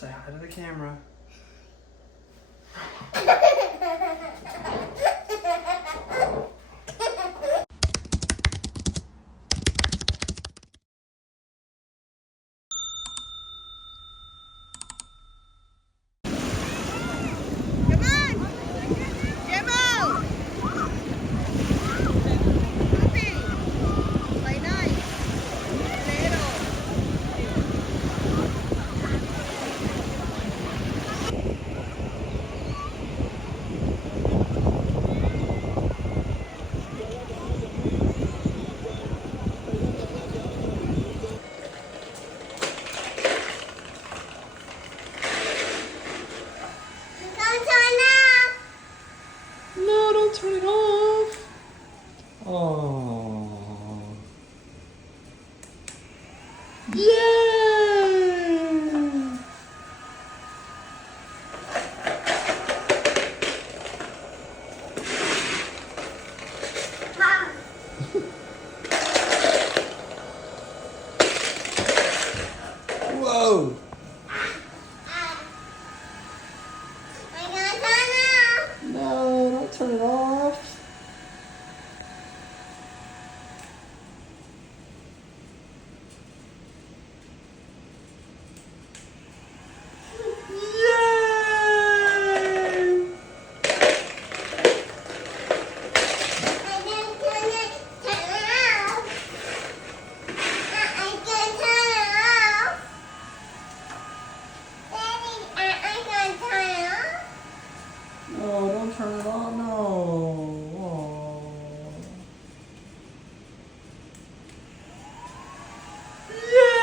Say hi to the camera. No, don't turn it off. Oh. Yay! Whoa! No, don't turn it off. Yay! No, don't turn it on. No. Oh. Yay!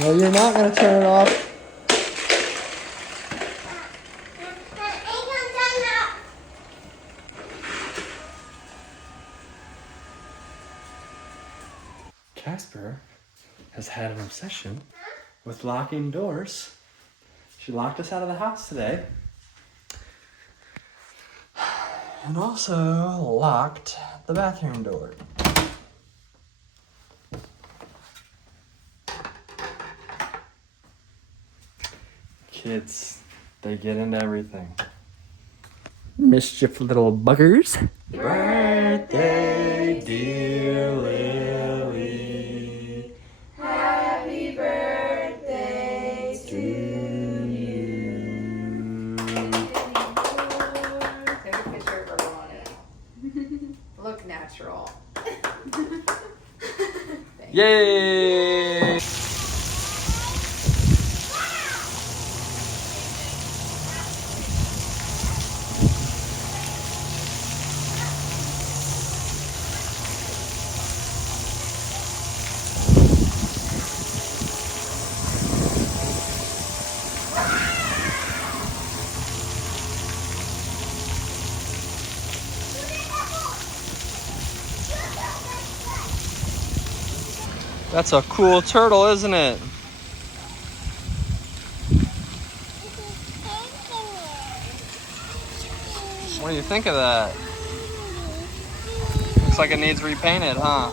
No, you're not going to turn it off. Casper has had an obsession with locking doors. She locked us out of the house today. And also locked the bathroom door. Kids, they get into everything. Mischief little buggers. Birthday, dear Lily. Happy birthday to you. Take a picture of her on it. Look natural. Yay! That's a cool turtle, isn't it? What do you think of that? Looks like it needs repainted, huh?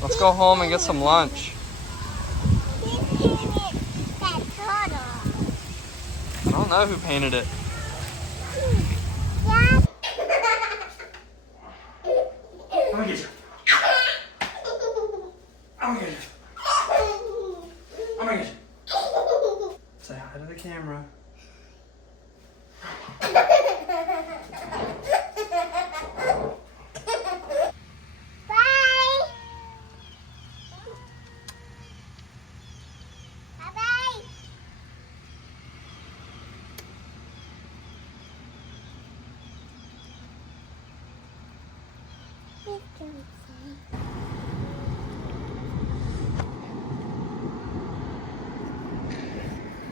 Let's go home and get some lunch. I don't know who painted it. I'm gonna get you. I'm gonna get you. I'm gonna get you. Say hi to the camera. Bye.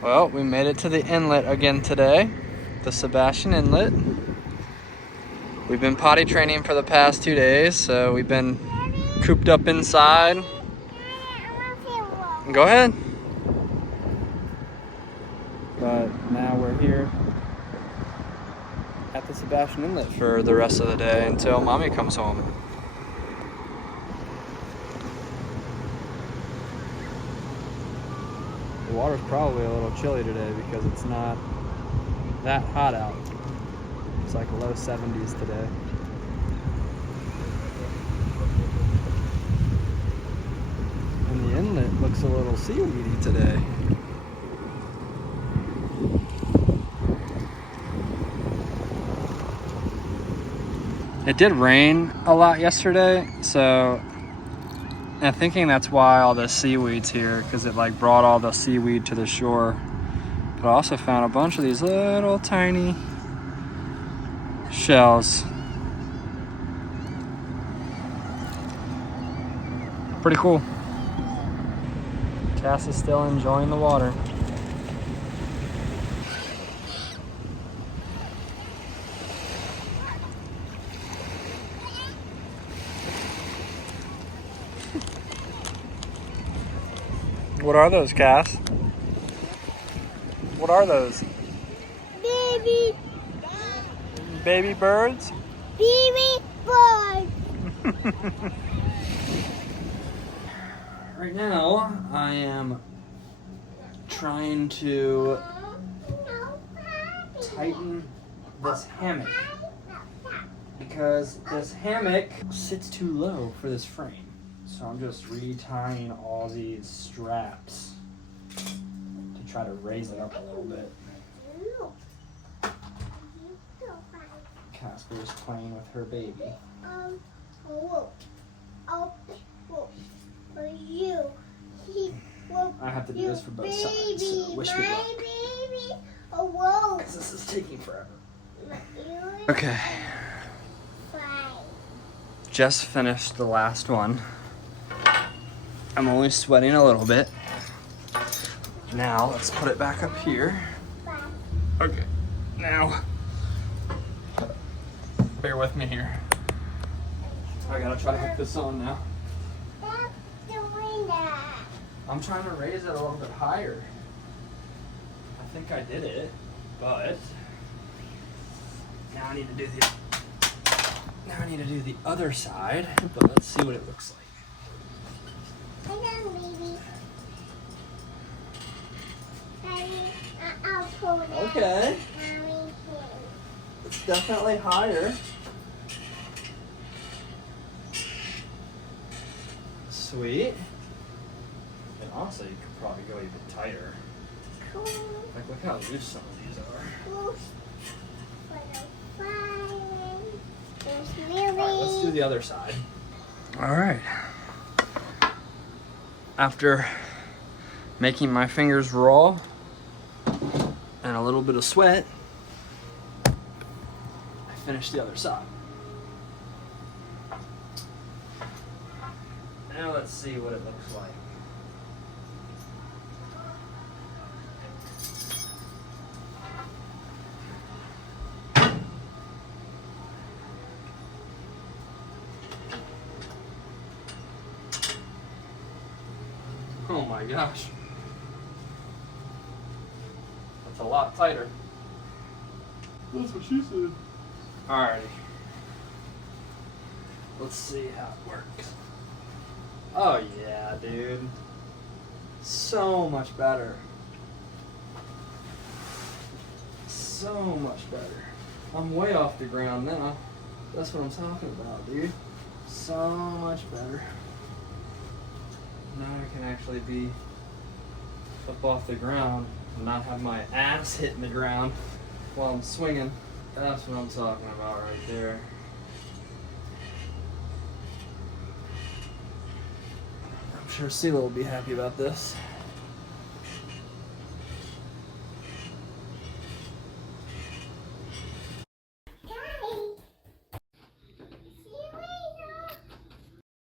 Well, we made it to the inlet again today, the Sebastian Inlet. We've been potty training for the past 2 days, so we've been cooped up inside. Go ahead. But now we're here at the Sebastian Inlet for the rest of the day until Mommy comes home. The water's probably a little chilly today because it's not that hot out. It's like low 70s today. And the inlet looks a little seaweedy today. It did rain a lot yesterday, so I'm thinking that's why all the seaweed's here, because it like brought all the seaweed to the shore. But I also found a bunch of these little tiny shells. Pretty cool. Cass is still enjoying the water. What are those, Cass? What are those? Baby. Baby birds? Baby boy. Right now, I am trying to tighten this hammock because this hammock sits too low for this frame. So I'm just retying all these straps to try to raise it up a little bit. Casper's playing with her baby. For you. I have to do this for both sides. So wish me luck. Baby. Oh, whoa. Because this is taking forever. You Okay, fine. just finished the last one. I'm only sweating a little bit. Now let's put it back up here. Okay, now bear with me here. I gotta try to hook this on now. Stop doing that. I'm trying to raise it a little bit higher. I think I did it, but now I need to do the other side. But let's see what it looks like. Hang on, baby. Daddy, I'll pull it. Okay, Mommy, here. it's definitely higher. Sweet. And also, you could probably go even tighter. Cool. Like, look how loose some of these are. Cool. For the fire. There's Millie. All right, let's do the other side. All right. After making my fingers raw and a little bit of sweat, I finished the other side. Now let's see what it looks like. Oh my gosh. That's a lot tighter. That's what she said. Alrighty. Let's see how it works. Oh yeah, dude. So much better. So much better. I'm way off the ground now. That's what I'm talking about, dude. So much better. Now I can actually be up off the ground and not have my ass hitting the ground while I'm swinging. That's what I'm talking about right there. I'm sure Sela will be happy about this.